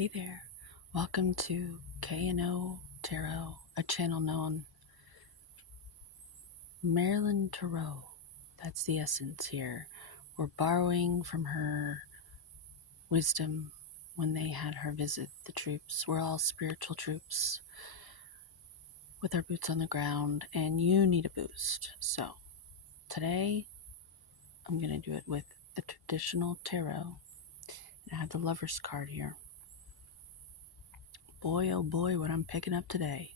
Hey there, welcome to K&O Tarot, a channel known Marilyn Tarot. That's the essence here. We're borrowing from her wisdom when they had her visit the troops. We're all spiritual troops with our boots on the ground, and you need a boost. So today I'm going to do it with the traditional tarot. I have the Lover's card here. Boy, oh boy, what I'm picking up today.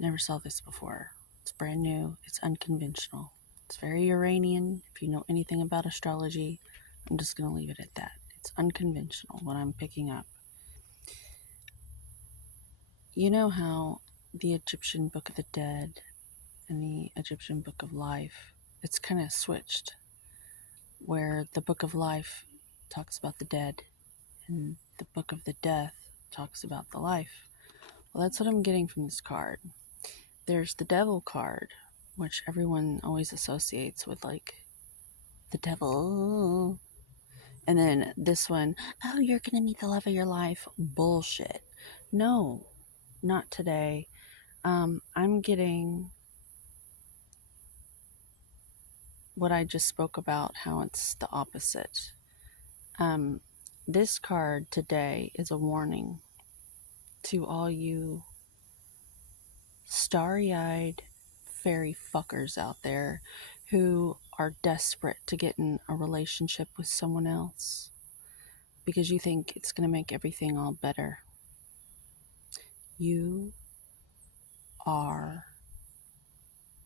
Never saw this before. It's brand new. It's unconventional. It's very Uranian. If you know anything about astrology, I'm just going to leave it at that. It's unconventional what I'm picking up. You know how the Egyptian Book of the Dead and the Egyptian Book of Life, it's kind of switched, where the Book of Life talks about the dead and the Book of the Death talks about the life. Well, that's what I'm getting from this card. There's the Devil card, which everyone always associates with like the devil. And then this one, oh, you're going to meet the love of your life. Bullshit. No, not today. I'm getting what I just spoke about, how it's the opposite. This card today is a warning to all you starry-eyed fairy fuckers out there who are desperate to get in a relationship with someone else because you think it's going to make everything all better. You are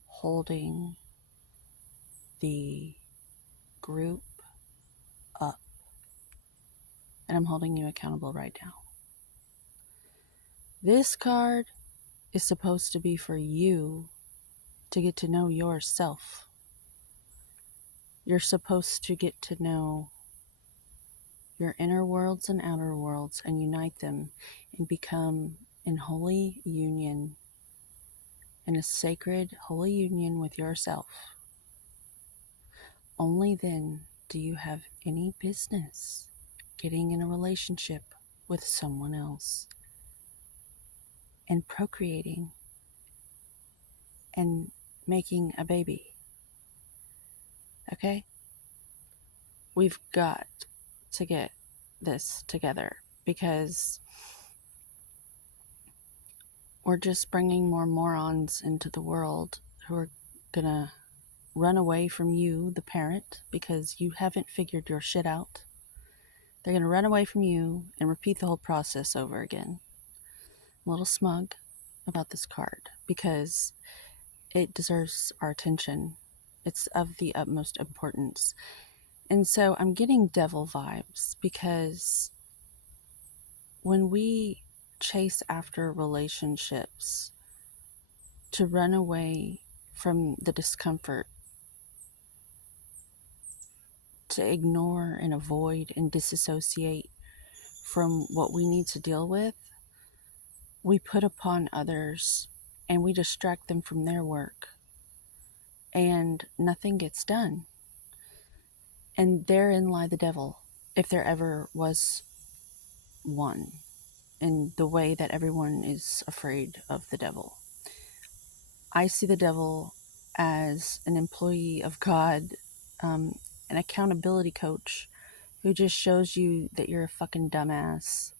holding the group up, and I'm holding you accountable right now. This card is supposed to be for you to get to know yourself. You're supposed to get to know your inner worlds and outer worlds and unite them and become in holy union, in a sacred holy union with yourself. Only then do you have any business getting in a relationship with someone else and procreating and making a baby. Okay? We've got to get this together because we're just bringing more morons into the world who are gonna run away from you, the parent, because you haven't figured your shit out. They're gonna run away from you and repeat the whole process over again. I'm a little smug about this card because it deserves our attention. It's of the utmost importance. And so I'm getting devil vibes because when we chase after relationships to run away from the discomfort, to ignore and avoid and disassociate from what we need to deal with, we put upon others and we distract them from their work and nothing gets done. And therein lie the devil, if there ever was one, in the way that everyone is afraid of the devil. I see the devil as an employee of God, an accountability coach who just shows you that you're a fucking dumbass,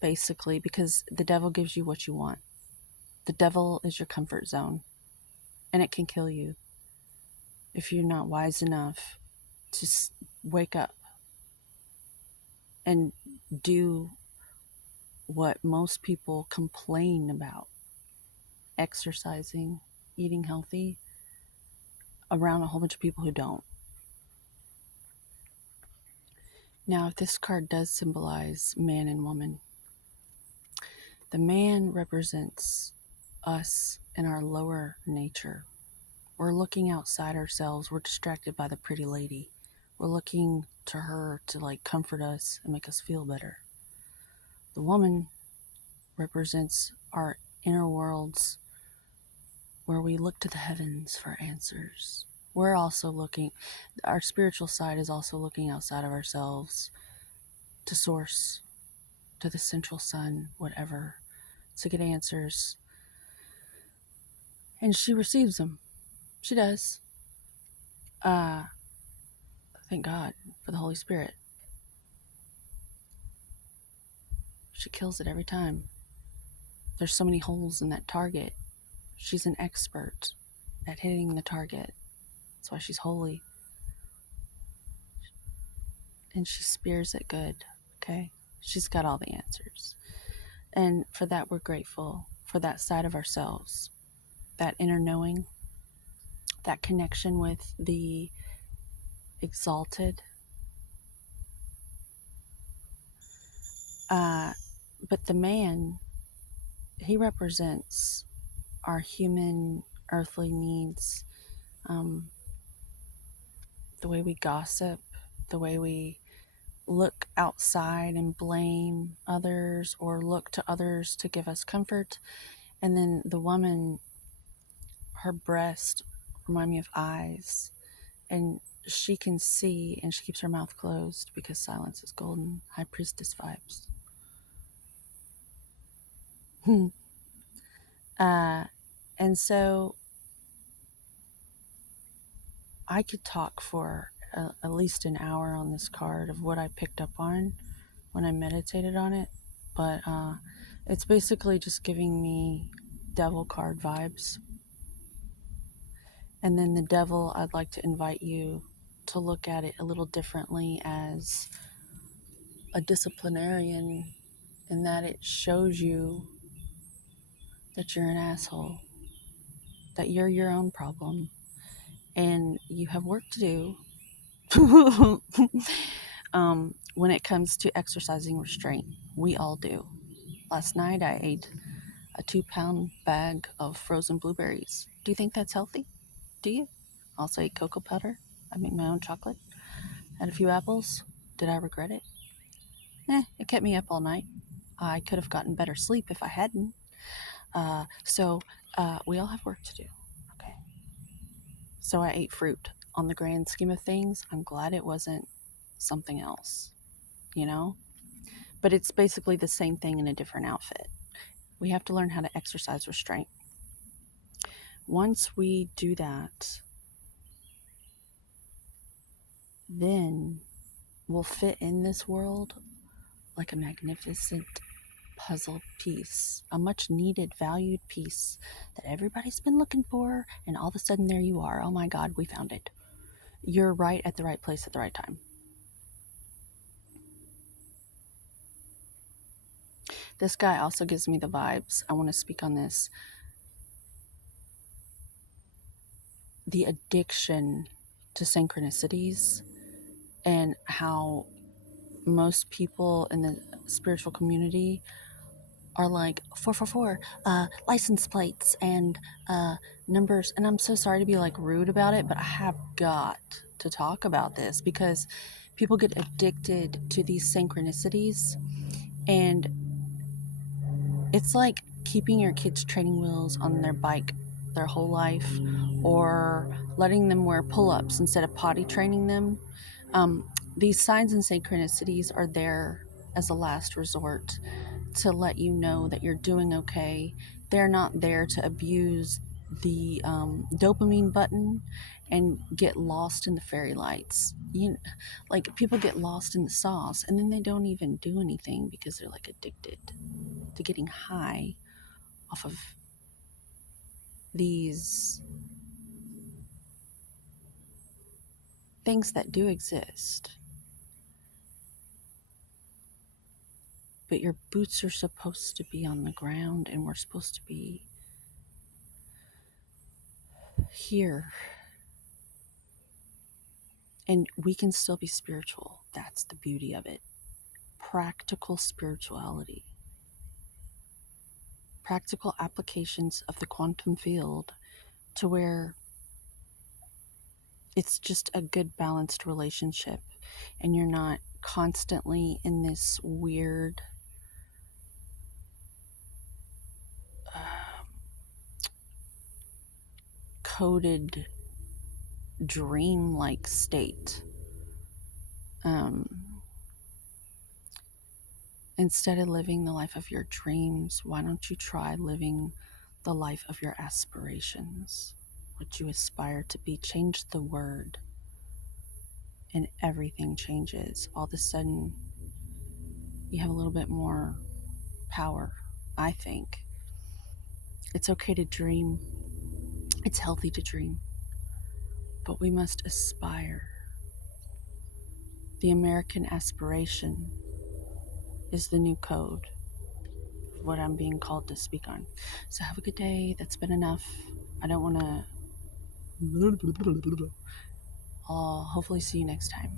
basically, because the devil gives you what you want. The devil is your comfort zone, and it can kill you if you're not wise enough to wake up and do what most people complain about: exercising, eating healthy, around a whole bunch of people who don't. Now, if this card does symbolize man and woman, the man represents us in our lower nature. We're looking outside ourselves. We're distracted by the pretty lady. We're looking to her to like comfort us and make us feel better. The woman represents our inner worlds where we look to the heavens for answers. We're also looking, our spiritual side is also looking outside of ourselves to source, to the central sun, whatever, to get answers. And she receives them. She does. Thank God for the Holy Spirit. She kills it every time. There's so many holes in that target. She's an expert at hitting the target. That's why she's holy. And she spears it good, okay? She's got all the answers. And for that, we're grateful for that side of ourselves, that inner knowing, that connection with the exalted. But the man, he represents our human, earthly needs, the way we gossip, the way we look outside and blame others or look to others to give us comfort. And then the woman, her breast remind me of eyes, and she can see and she keeps her mouth closed because silence is golden. High priestess vibes. And so I could talk for at least an hour on this card of what I picked up on when I meditated on it, but it's basically just giving me devil card vibes. And then the devil, I'd like to invite you to look at it a little differently as a disciplinarian, in that it shows you that you're an asshole, that you're your own problem, and you have work to do when it comes to exercising restraint. We all do. Last night I ate a 2-pound bag of frozen blueberries. Do you think that's healthy? Do you? Also ate cocoa powder. I make my own chocolate. Had a few apples. Did I regret it? It kept me up all night. I could have gotten better sleep if I hadn't. So we all have work to do. Okay. So I ate fruit. On the grand scheme of things, I'm glad it wasn't something else, you know? But it's basically the same thing in a different outfit. We have to learn how to exercise restraint. Once we do that, then we'll fit in this world like a magnificent puzzle piece, a much needed, valued piece that everybody's been looking for, and all of a sudden there you are. Oh my God, we found it. You're right at the right place at the right time. This guy also gives me the vibes. I want to speak on this. The addiction to synchronicities, and how most people in the spiritual community are like 444 license plates and numbers. And I'm so sorry to be like rude about it, but I have got to talk about this because people get addicted to these synchronicities, and it's like keeping your kids' training wheels on their bike their whole life, or letting them wear pull-ups instead of potty training them. These signs and synchronicities are there as a last resort to let you know that you're doing okay. They're not there to abuse the dopamine button and get lost in the fairy lights. Like people get lost in the sauce and then they don't even do anything because they're like addicted to getting high off of these things that do exist. But your boots are supposed to be on the ground, and we're supposed to be here. And we can still be spiritual. That's the beauty of it. Practical spirituality. Practical applications of the quantum field to where it's just a good balanced relationship, and you're not constantly in this weird coded dream-like state. Instead of living the life of your dreams, why don't you try living the life of your aspirations? What you aspire to be. Change the word, and everything changes. All of a sudden, you have a little bit more power, I think. It's okay to dream, it's healthy to dream, but we must aspire. The American aspiration is the new code of what I'm being called to speak on. So have a good day. That's been enough. I don't want to. I'll hopefully see you next time.